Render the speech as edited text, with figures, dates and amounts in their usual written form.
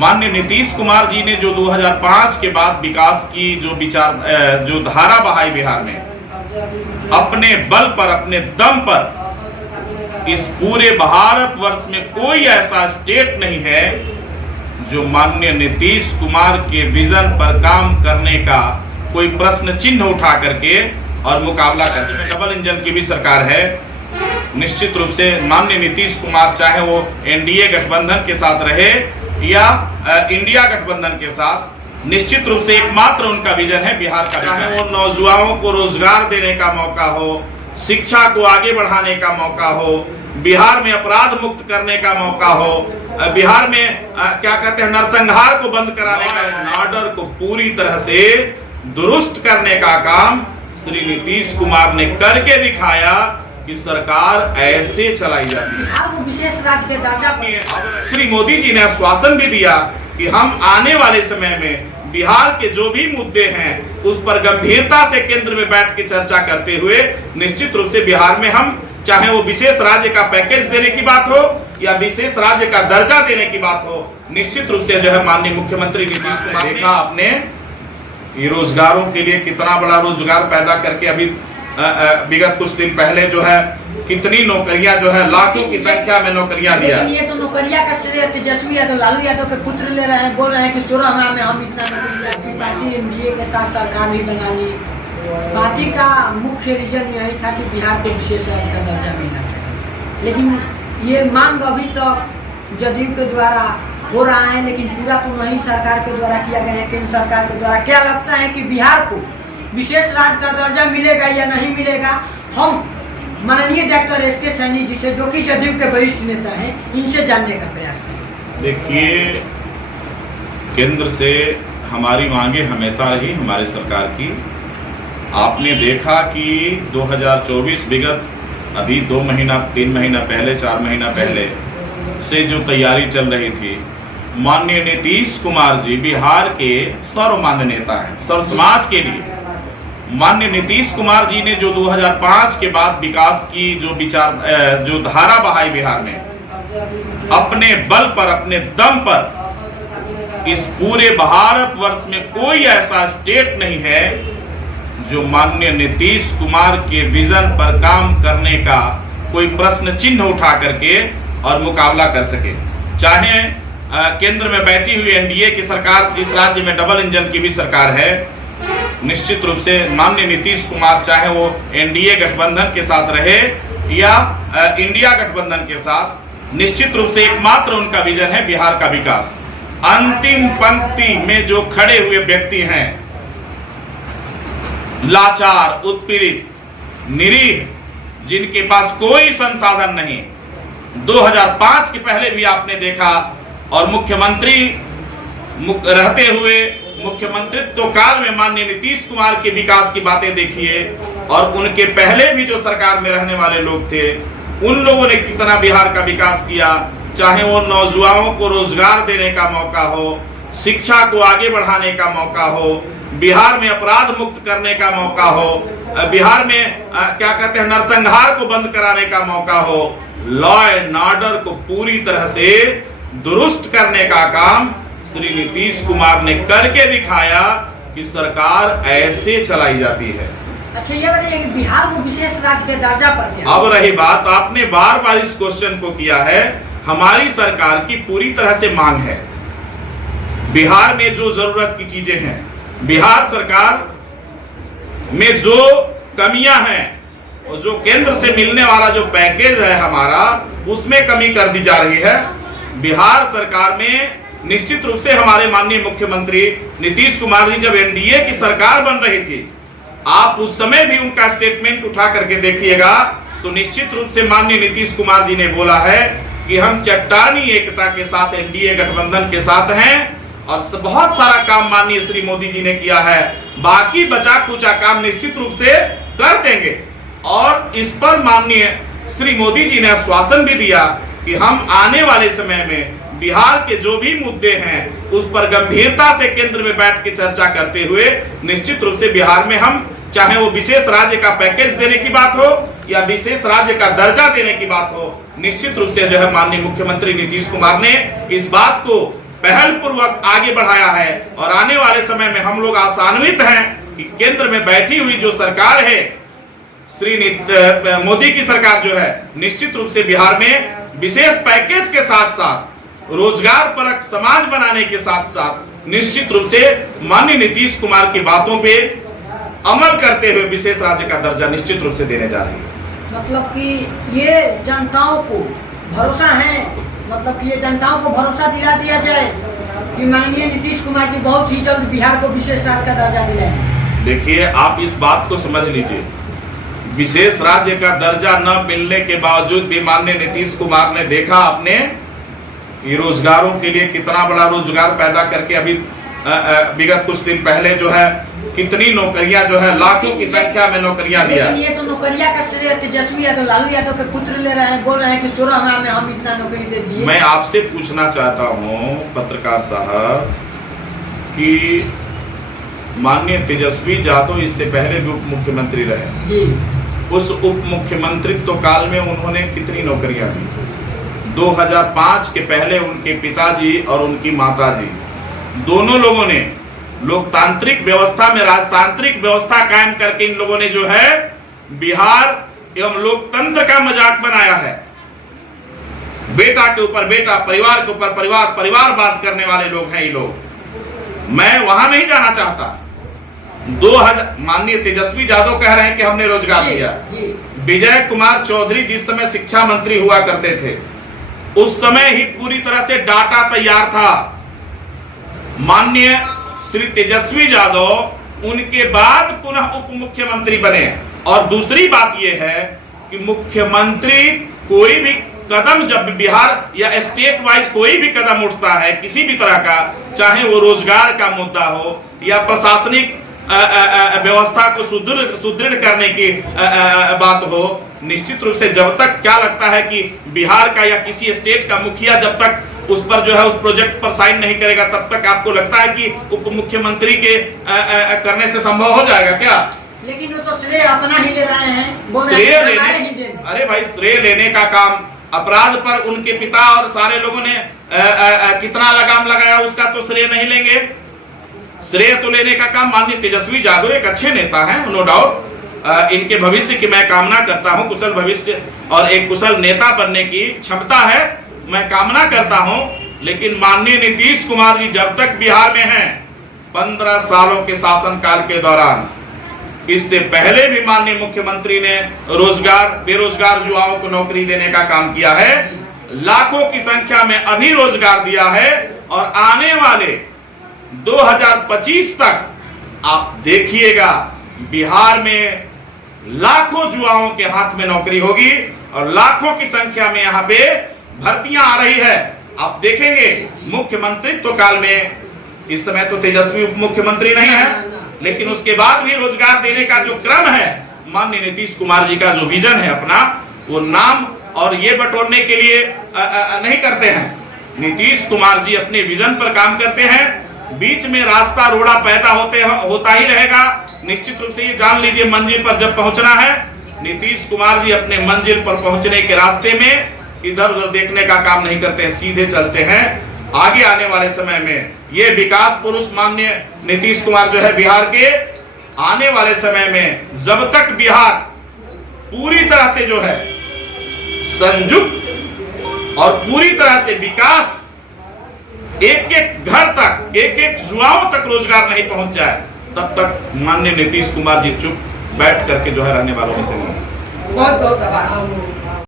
माननीय नीतीश कुमार जी ने जो 2005 के बाद विकास की जो धारा बहाई बिहार में, अपने बल पर, अपने दम पर, इस पूरे भारतवर्ष में कोई ऐसा स्टेट नहीं है जो माननीय नीतीश कुमार के विजन पर काम करने का कोई प्रश्न चिन्ह उठा करके और मुकाबला करने। डबल इंजन की भी सरकार है। निश्चित रूप से माननीय नीतीश कुमार चाहे वो एनडीए गठबंधन के साथ रहे या इंडिया गठबंधन के साथ, निश्चित रूप से एकमात्र उनका विजन है बिहार का। चाहे वो नौजवानों को रोजगार देने का मौका हो, शिक्षा को आगे बढ़ाने का मौका हो, बिहार में अपराध मुक्त करने का मौका हो, बिहार में क्या कहते हैं नरसंहार को बंद कराने का, ऑर्डर को पूरी तरह से दुरुस्त करने का काम श्री नीतीश कुमार ने करके दिखाया कि सरकार ऐसे चलाई जाती है। बिहार को विशेष राज्य के दर्जा श्री मोदी जी ने आश्वासन भी दिया कि हम आने वाले समय में बिहार के जो भी मुद्दे हैं उस पर गंभीरता से केंद्र में बैठ के चर्चा करते हुए निश्चित रूप से बिहार में हम चाहे वो विशेष राज्य का पैकेज देने की बात हो या विशेष राज्य का दर्जा देने की बात हो, निश्चित रूप से जो है माननीय मुख्यमंत्री नीतीश कुमार ने देखा आपने रोजगारों के लिए कितना बड़ा रोजगार पैदा करके अभी विगत कुछ दिन पहले जो है कितनी नौकरियां जो है लाखों की संख्या में नौकरियां दिया। लेकिन ये तो नौकरियां का श्रेय तेजस्वी यादव, लालू यादव के पुत्र ले रहे हैं, बोल रहे हैं कि 16 माह में हम इतना नौकरी, पार्टी एनडीए के साथ सरकार भी बना ली। पार्टी का मुख्य रीजन यही था कि बिहार को विशेष राज्य का दर्जा मिलना चाहिए, लेकिन ये मांग अभी तक जदयू के द्वारा हो रहा है, लेकिन पूरा तो नहीं सरकार के द्वारा किया गया है, केंद्र सरकार के द्वारा। क्या लगता है कि बिहार को विशेष राज्य का दर्जा मिलेगा या नहीं मिलेगा? हम माननीय डॉक्टर एस.के. सैनी जी से, जो कि जदयू के वरिष्ठ नेता हैं, इनसे जानने का प्रयास करें। देखिए, केंद्र से हमारी मांगे हमेशा रही हमारी सरकार की। आपने देखा कि 2024 विगत अभी 2 महीना 3 महीना पहले 4 महीना पहले से जो तैयारी चल रही थी, माननीय नीतीश कुमार जी बिहार के सर्वमान्य नेता हैं, सर्व समाज के लिए। माननीय नीतीश कुमार जी ने जो 2005 के बाद विकास की जो धारा बहाई बिहार में, अपने बल पर, अपने दम पर, इस पूरे भारतवर्ष में कोई ऐसा स्टेट नहीं है जो माननीय नीतीश कुमार के विजन पर काम करने का कोई प्रश्न चिन्ह उठा करके और मुकाबला कर सके। चाहे केंद्र में बैठी हुई एनडीए की सरकार, जिस राज्य में डबल इंजन की भी सरकार है, निश्चित रूप से माननीय नीतीश कुमार चाहे वो एनडीए गठबंधन के साथ रहे या इंडिया गठबंधन के साथ, निश्चित रूप से एकमात्र उनका विजन है बिहार का विकास। अंतिम पंक्ति में जो खड़े हुए व्यक्ति हैं, लाचार, उत्पीड़ित, निरीह, जिनके पास कोई संसाधन नहीं, 2005 के पहले भी आपने देखा, और मुख्यमंत्री रहते हुए मुख्यमंत्रित्व काल में माननीय नीतीश कुमार के विकास की बातें देखिए, और उनके पहले भी जो सरकार में रहने वाले लोग थे, उन लोगों ने कितना बिहार का विकास किया। चाहे वो नौजवानों को रोजगार देने का मौका हो, शिक्षा को आगे बढ़ाने का मौका हो, बिहार में अपराध मुक्त करने का मौका हो, बिहार में क्या कहते हैं नरसंहार को बंद कराने का मौका हो, लॉ एंड ऑर्डर को पूरी तरह से दुरुस्त करने का काम श्री नीतीश कुमार ने करके दिखाया कि सरकार ऐसे चलाई जाती है। अच्छा, ये बताइए कि बिहार को विशेष राज्य के दर्जा पर क्या? अब रही बात, आपने बार बार इस क्वेश्चन को किया है, हमारी सरकार की पूरी तरह से मांग है। बिहार में जो जरूरत की चीजें हैं, बिहार सरकार में जो कमियां हैं, और जो केंद्र से मिलने वाला जो पैकेज है हमारा, उसमें कमी कर दी जा रही है। बिहार सरकार में निश्चित रूप से हमारे माननीय मुख्यमंत्री नीतीश कुमार जी जब एनडीए की सरकार बन रही थी, आप उस समय भी उनका स्टेटमेंट उठा करके देखिएगा, तो निश्चित रूप से माननीय नीतीश कुमार जी ने बोला है कि हम चट्टानी एकता के साथ एनडीए गठबंधन के साथ हैं, और बहुत सारा काम माननीय श्री मोदी जी ने किया है, बाकी बचा कुचा काम निश्चित रूप से कर देंगे। और इस पर माननीय श्री मोदी जी ने आश्वासन भी दिया कि हम आने वाले समय में बिहार के जो भी मुद्दे हैं उस पर गंभीरता से केंद्र में बैठ के चर्चा करते हुए निश्चित रूप से बिहार में हम चाहे वो विशेष राज्य का पैकेज देने की बात हो या विशेष राज्य का दर्जा देने की बात हो, निश्चित रूप से जो है माननीय मुख्यमंत्री नीतीश कुमार ने इस बात को पहल पूर्वक आगे बढ़ाया है। और आने वाले समय में हम लोग आशान्वित हैं कि केंद्र में बैठी हुई जो सरकार है, श्री मोदी की सरकार जो है, निश्चित रूप से बिहार में विशेष पैकेज के साथ साथ रोजगार परक समाज बनाने के साथ साथ निश्चित रूप से माननीय नीतीश कुमार की बातों पे अमल करते हुए विशेष राज्य का दर्जा निश्चित रूप से देने जा रही है। मतलब कि ये जनताओं को भरोसा है, मतलब कि ये जनताओं को भरोसा दिला दिया जाए कि माननीय नीतीश कुमार जी बहुत ही जल्द बिहार को विशेष राज्य का दर्जा दिलाएंगे। देखिए, आप इस बात को समझ लीजिए, विशेष राज्य का दर्जा न मिलने के बावजूद भी माननीय नीतीश कुमार ने देखा अपने रोजगारों के लिए कितना बड़ा रोजगार पैदा करके अभी विगत कुछ दिन पहले जो है कितनी नौकरियां जो है लाखों की संख्या में नौकरियां दिया। लेकिन ये तो नौकरियां का श्रेय तेजस्वी यादव, लालू यादव के पुत्र ले रहे हैं, बोल रहे हैं कि 16 माह में हम इतना नौकरी दे दिए। मैं आपसे पूछना चाहता हूं पत्रकार साहब कि माननीय तेजस्वी यादव इससे पहले भी उप मुख्यमंत्री रहे जी, उस उप मुख्यमंत्रित्व काल में उन्होंने कितनी नौकरियां दी? 2005 के पहले उनके पिताजी और उनकी माताजी दोनों लोगों ने लोकतांत्रिक व्यवस्था में राजतांत्रिक व्यवस्था कायम करके इन लोगों ने जो है बिहार एवं लोकतंत्र का मजाक बनाया है। बेटा के ऊपर बेटा, परिवार के ऊपर परिवार, परिवारवाद करने वाले लोग हैं ये लोग। मैं वहां नहीं जाना चाहता। 2000 माननीय तेजस्वी यादव कह रहे हैं कि हमने रोजगार दिया। विजय कुमार चौधरी जिस समय शिक्षा मंत्री हुआ करते थे, उस समय ही पूरी तरह से डाटा तैयार था। माननीय श्री तेजस्वी यादव उनके बाद पुनः उप मुख्यमंत्री बने। और दूसरी बात यह है कि मुख्यमंत्री कोई भी कदम जब बिहार या स्टेट वाइज कोई भी कदम उठता है किसी भी तरह का, चाहे वो रोजगार का मुद्दा हो या प्रशासनिक व्यवस्था को सुदृढ़ करने की बात हो, निश्चित रूप से जब तक क्या लगता है कि बिहार का या किसी स्टेट का मुखिया जब तक उस पर जो है उस प्रोजेक्ट पर साइन नहीं करेगा तब तक आपको लगता है कि उप मुख्यमंत्री के करने से संभव हो जाएगा क्या? लेकिन वो तो श्रेय अपना ही ले रहे हैं, श्रेय लेने, अरे भाई श्रेय लेने का काम, अपराध पर उनके पिता और सारे लोगों ने कितना लगाम लगाया उसका तो श्रेय नहीं लेंगे। श्रेय तो लेने का काम माननीय तेजस्वी यादव एक अच्छे नेता हैं, नो डाउट। इनके भविष्य की मैं कामना करता हूं, कुशल भविष्य और एक कुशल नेता बनने की क्षमता है, मैं कामना करता हूं। लेकिन माननीय नीतीश कुमार जी जब तक बिहार में हैं, 15 सालों के शासनकाल के दौरान, इससे पहले भी माननीय मुख्यमंत्री ने रोजगार, बेरोजगार युवाओं को नौकरी देने का काम किया है, लाखों की संख्या में अभी रोजगार दिया है। और आने वाले 2025 तक आप देखिएगा बिहार में लाखों युवाओं के हाथ में नौकरी होगी और लाखों की संख्या में यहाँ पे भर्तियां आ रही है। आप देखेंगे मुख्यमंत्रित्व काल में, इस समय तो तेजस्वी उप मुख्यमंत्री नहीं है, लेकिन उसके बाद भी रोजगार देने का जो क्रम है, माननीय नीतीश कुमार जी का जो विजन है अपना, वो नाम और ये बटोरने के लिए नहीं करते हैं। नीतीश कुमार जी अपने विजन पर काम करते हैं। बीच में रास्ता रोड़ा पैदा होता ही रहेगा। निश्चित रूप से ये जान लीजिए, मंजिल पर जब पहुंचना है, नीतीश कुमार जी अपने मंजिल पर पहुंचने के रास्ते में इधर उधर देखने का काम नहीं करते हैं, सीधे चलते हैं। आगे आने वाले समय में ये विकास पुरुष माननीय नीतीश कुमार जो है बिहार के, आने वाले समय में जब तक बिहार पूरी तरह से जो है संयुक्त और पूरी तरह से विकास, एक एक घर तक, एक एक युवाओं तक रोजगार नहीं पहुंच जाए, तब तक माननीय नीतीश कुमार जी चुप बैठ करके जो है रहने वालों में से नहीं। बहुत बहुत आभार।